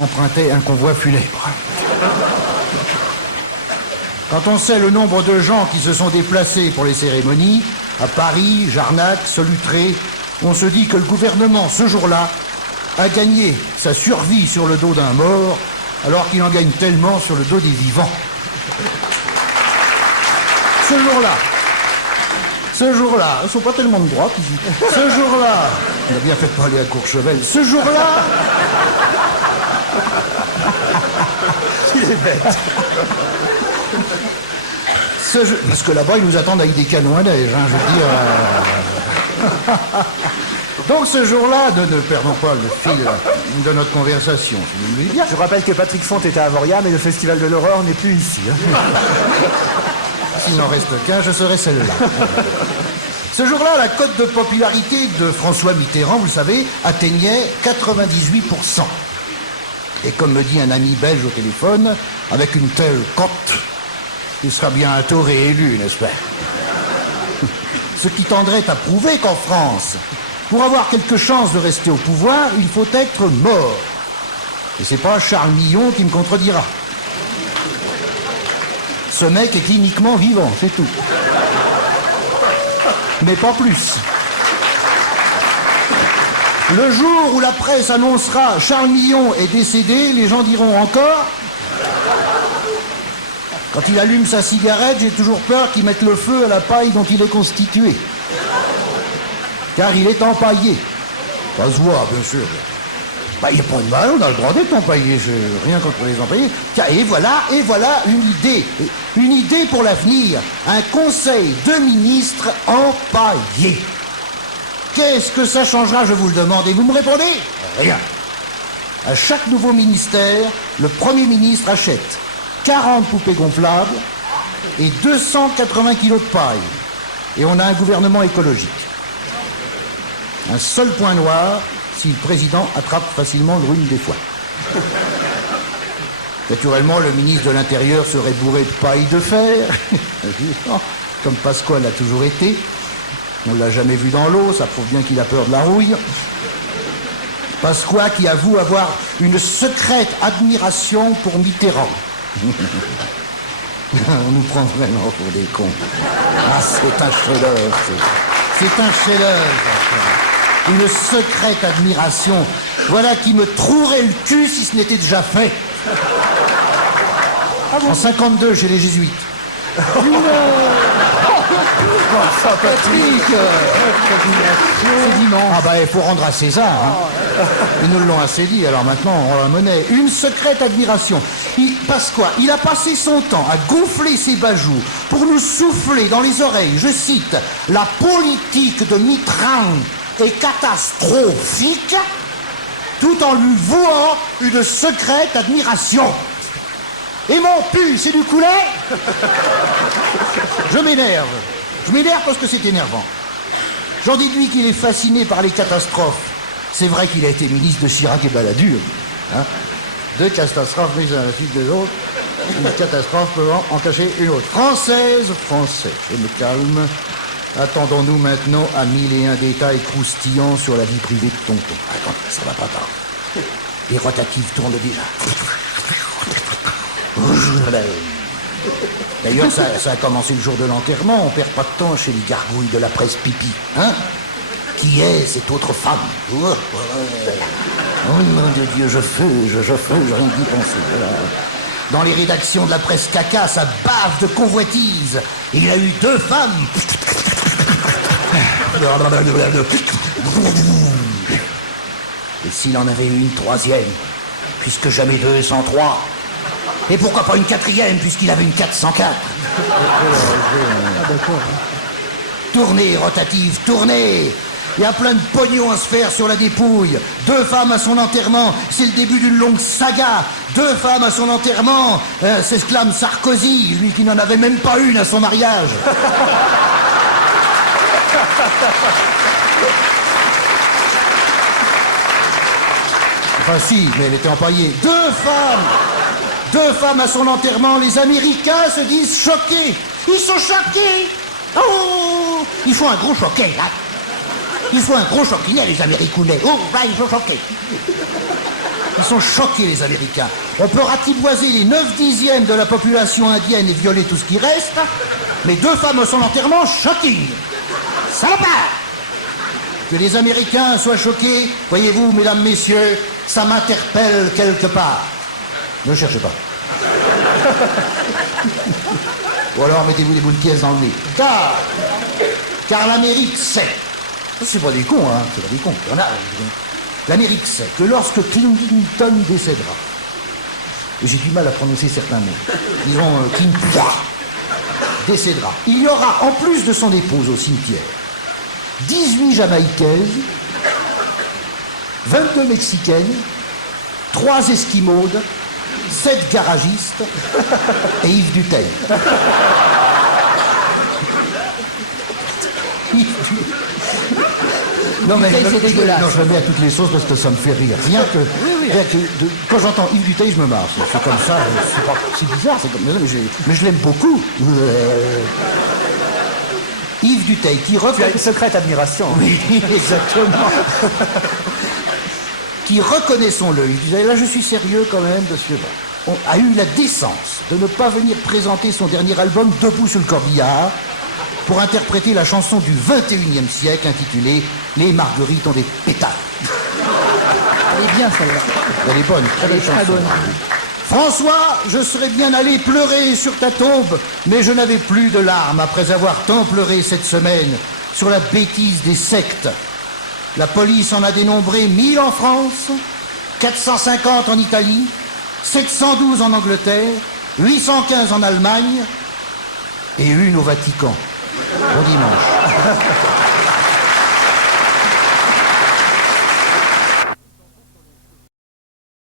empruntait un convoi funèbre. Quand on sait le nombre de gens qui se sont déplacés pour les cérémonies, à Paris, Jarnac, Solutré, on se dit que le gouvernement, ce jour-là, a gagné sa survie sur le dos d'un mort, alors qu'il en gagne tellement sur le dos des vivants. Ce jour-là, ils sont pas tellement de droite ici. Ce jour-là, on a bien fait de pas aller à Courchevel. Ce jour-là, il est bête. Parce que là-bas, ils nous attendent avec des canons à neige, hein, je veux dire. Donc ce jour-là, ne perdons pas le fil de notre conversation, si vous voulez dire. Je rappelle que Patrick Font était à Avoria, mais le Festival de l'horreur n'est plus ici. Hein. S'il n'en reste qu'un, je serai celle-là. Ce jour-là, la cote de popularité de François Mitterrand, vous le savez, atteignait 98%. Et comme me dit un ami belge au téléphone, avec une telle cote, il sera bientôt réélu, n'est-ce pas? Ce qui tendrait à prouver qu'en France, pour avoir quelque chance de rester au pouvoir, il faut être mort. Et c'est pas Charles Millon qui me contredira. Ce mec est cliniquement vivant, c'est tout. Mais pas plus. Le jour où la presse annoncera Charles Millon est décédé, les gens diront encore. Quand il allume sa cigarette, j'ai toujours peur qu'il mette le feu à la paille dont il est constitué. Car il est empaillé. Ça se voit, bien sûr. Il n'y a pas de mal, on a le droit d'être empaillé, je rien contre les empaillés. Tiens, et voilà une idée. Une idée pour l'avenir. Un conseil de ministres empaillé. Qu'est-ce que ça changera, je vous le demande, et vous me répondez? Rien. À chaque nouveau ministère, le Premier ministre achète 40 poupées gonflables et 280 kilos de paille. Et on a un gouvernement écologique. Un seul point noir, si le président attrape facilement le rhume des foies. Naturellement, le ministre de l'Intérieur serait bourré de paille de fer, comme Pasqua l'a toujours été. On ne l'a jamais vu dans l'eau, ça prouve bien qu'il a peur de la rouille. Pasqua qui avoue avoir une secrète admiration pour Mitterrand. On nous prend vraiment pour des cons. Ah, c'est un chef-d'œuvre. C'est un chef-d'œuvre. Une secrète admiration. Voilà qui me trouerait le cul si ce n'était déjà fait. Ah bon? En 52, chez les Jésuites. Patrick, c'est dit non. Ah bah il faut rendre à César. Hein. Ils nous l'ont assez dit, alors maintenant on rend la monnaie. Une secrète admiration. Pasqua, il a passé son temps à gonfler ses bajoux pour nous souffler dans les oreilles, je cite, la politique de Mitterrand est catastrophique, tout en lui vouant une secrète admiration. Et mon pull, c'est du coulet? Je m'énerve. Je m'énerve parce que c'est énervant. J'en déduis qu'il est fasciné par les catastrophes. C'est vrai qu'il a été ministre de Chirac et Balladur. Hein? Deux catastrophes mises à la suite des autres. Une catastrophe peut en cacher une autre. Français, je me calme. Attendons-nous maintenant à 1001 détails croustillants sur la vie privée de Tonton. Attends, ça va pas tarder. Les rotatives tournent déjà. D'ailleurs, ça a commencé le jour de l'enterrement. On perd pas de temps chez les gargouilles de la presse pipi. Hein? Qui est cette autre femme? Oh mon Dieu, je rien d'y penser. Voilà. Dans les rédactions de la presse caca, ça bave de convoitise. Il y a eu 2 femmes. Et s'il en avait eu une 3e, puisque jamais 2 sans 3. Et pourquoi pas une 4e, puisqu'il avait une 404. Tournez, rotative, tournez. Il y a plein de pognon à se faire sur la dépouille. 2 femmes à son enterrement, c'est le début d'une longue saga. 2 femmes à son enterrement, s'exclame Sarkozy, lui qui n'en avait même pas une à son mariage. Enfin si, mais elle était empaillée. 2 femmes à son enterrement, les Américains se disent choqués. Ils sont choqués. Oh, ils font un gros choquet, là. Ils font un gros choquet, les Américains. Oh, là, ils sont choqués. Ils sont choqués, les Américains. On peut ratiboiser les 9/10 de la population indienne et violer tout ce qui reste, mais 2 femmes à son enterrement, shocking. Salopard! Que les Américains soient choqués, voyez-vous, mesdames, messieurs, ça m'interpelle quelque part. Ne cherchez pas. Ou alors mettez-vous des boules de pièces dans le nez. Car l'Amérique sait, c'est pas des cons, hein, c'est pas des cons, il y en a. L'Amérique sait que lorsque Clinton décédera, et j'ai du mal à prononcer certains mots, disons Clinton décédera, il y aura, en plus de son épouse au cimetière, 18 Jamaïcaises, 22 Mexicaines, 3 Esquimaudes, 7 garagistes et Yves Duteil. Non mais c'est dégueulasse. Non, je le mets à toutes les sauces parce que ça me fait rire. Rien que quand j'entends Yves Duteil, je me marre. C'est comme ça. C'est bizarre. C'est comme, mais je l'aime beaucoup. Yves Duteil qui Tu as reconnaît. une secrète admiration. Oui, exactement. Qui, reconnaissons-le, il disait, là je suis sérieux quand même, monsieur, on a eu la décence de ne pas venir présenter son dernier album Debout sur le corbillard pour interpréter la chanson du 21e siècle intitulée Les Marguerites ont des pétales. Elle est bien celle-là. Elle est bonne, Elle est très bonne. François, je serais bien allé pleurer sur ta tombe, mais je n'avais plus de larmes après avoir tant pleuré cette semaine sur la bêtise des sectes. La police en a dénombré 1000 en France, 450 en Italie, 712 en Angleterre, 815 en Allemagne et 1 au Vatican. Bon dimanche.